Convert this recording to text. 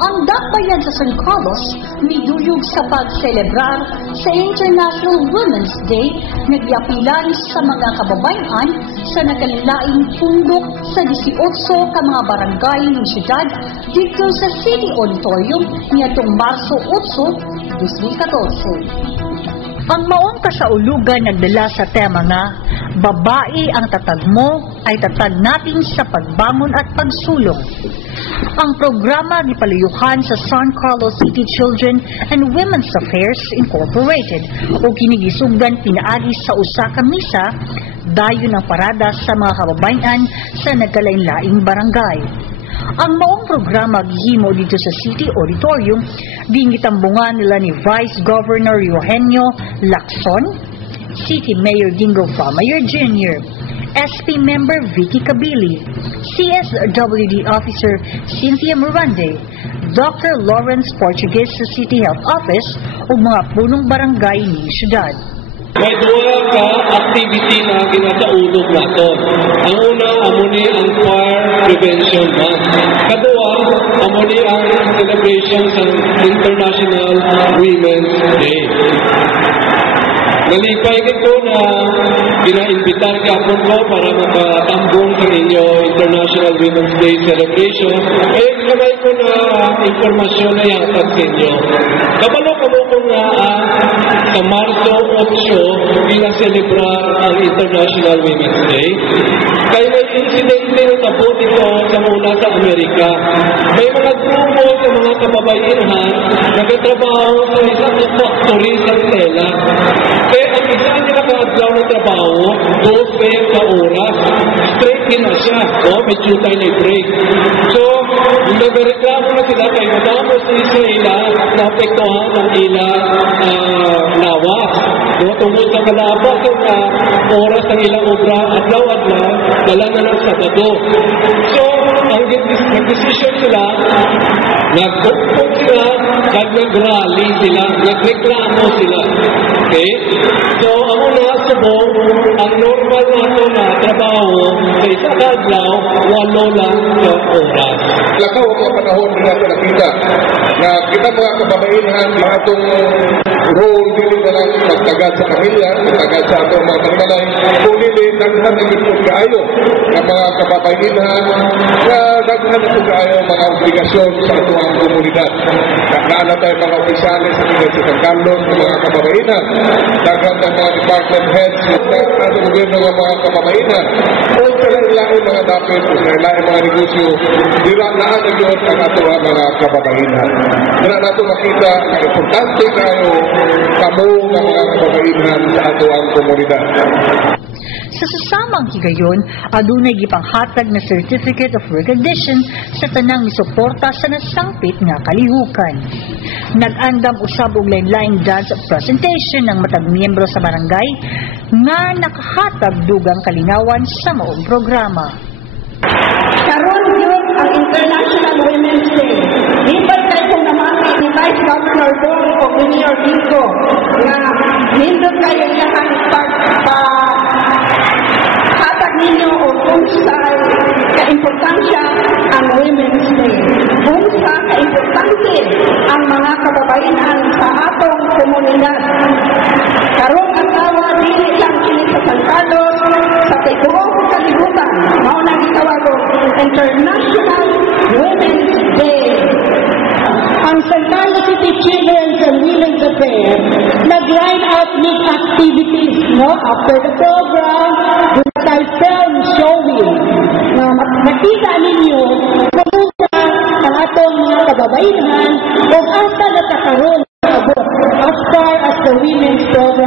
Ang dakbayan sa San Carlos miduyog sa pagselebrar sa International Women's Day nagyapilan sa mga kababayan sa nagkalaing pundok sa 18 ka mga barangay ng syudad dito sa City Auditorium nitong Marso 8, 2014. Ang maong kasaulugan nagdala sa tema nga, babae ang tatag mo ay tatag natin sa pagbangon at pagsulong. Ang programa gipaluyuhan sa San Carlos City Children and Women's Affairs Incorporated o kinigisugdan pinaagi sa usa ka misa dayon ang parada sa mga kababayan sa nagkalain-laing barangay. Ang maong programa gihimo dito sa City Auditorium gingitambungan nila ni Vice Governor Eugenio Lacson, City Mayor Gingo Famayor Jr., SP Member Vicky Cabili, CSWD Officer Cynthia Morande, Dr. Lawrence Portuguese sa City Health Office ug mga punong barangay ni syudad. May duwa ka activity na ginasaulog nato. Ang una, amuni ang Fire Prevention Month. Kaduwa, amuni ang celebration sa International Women's Day. Nalipay ko na gina-invitar kapon ko para makatambong sa inyo International Women's Day celebration. Kamay ko na informasyon na yatag sa inyo. Kabalo ko nga sa Marso 8 gina-celebrar ang International Women's Day. Kaya may insidente na tabo dito sa muna sa Amerika. May mga grupo sa mga kababaihan nagtatrabaho sa isang factory sa tela. Kaya ang isa nila kaadlaw ng trabaho, 2 PM sa oras, straight in na siya. May tutay na break. So, nagreklamo na sila kayo, matapos ni sila na apektuhan ng ilang lawas. Tungkol sa kalabas na oras ng ilang obra, adlaw-adlaw, dala na ng Sabado. So, ang nag-decision sila, nag-bukpok sila, nag-rally sila, nagreklamo sila. Okay? So, ang una subong, ang normal nato na trabaho sa isang adlaw, 8 lang sa oras. Lakaw ang mga panahon na nakita na kita mga kababaihan na itong role dili na lang magtagad sa pamilya, magtagad sa atong mga pagmalay, kunili naghan ng ito kaayo ng mga kababaihan na naghan ito kaayo mga obligasyon sa atong komunidad. Nagkaan tayo mga opisyalis sa San Carlos, mga kababaihan, naghan ng mga department heads, naghan ng gobyerno ng mga kababaihan, o sa ilang mga dapit, o sa ilang mga negosyo, diraan yun ang ato mga kababaihan. Dira nato makita na importante kayo kamo ng mga kababaihan sa ato ang komunidad. Sa sasamang higayon, adunay gipanghatag na Certificate of Recognition sa tanang misuporta sa nasangpit nga kalihukan. Nag-andam usab og lain-laing dance presentation ng matag miyembro sa barangay nga nakahatag dugang kalinawan sa maong programa. Karon yun ang International Women's Day. Lipat kayo kung namati ni Vice Governor Bong o Mayor Gingo na nindot kayo yahan hatag ninyo o kung sa kaimportansya ang Women's Day. Kung sa kaimportante ang mga kababaihan sa atong komunidad. Karong asawa dili lang kini sa San Carlos sa tiguong kalibutan. Mao na gitawag International Women's Day. Ang San Carlos City Children's and Women's Affairs nag-line out with activities, no? After the program, tayo film showing. Makita ninyo kung ang atong mga kababaihan kung asa natakaroon as far as the women's program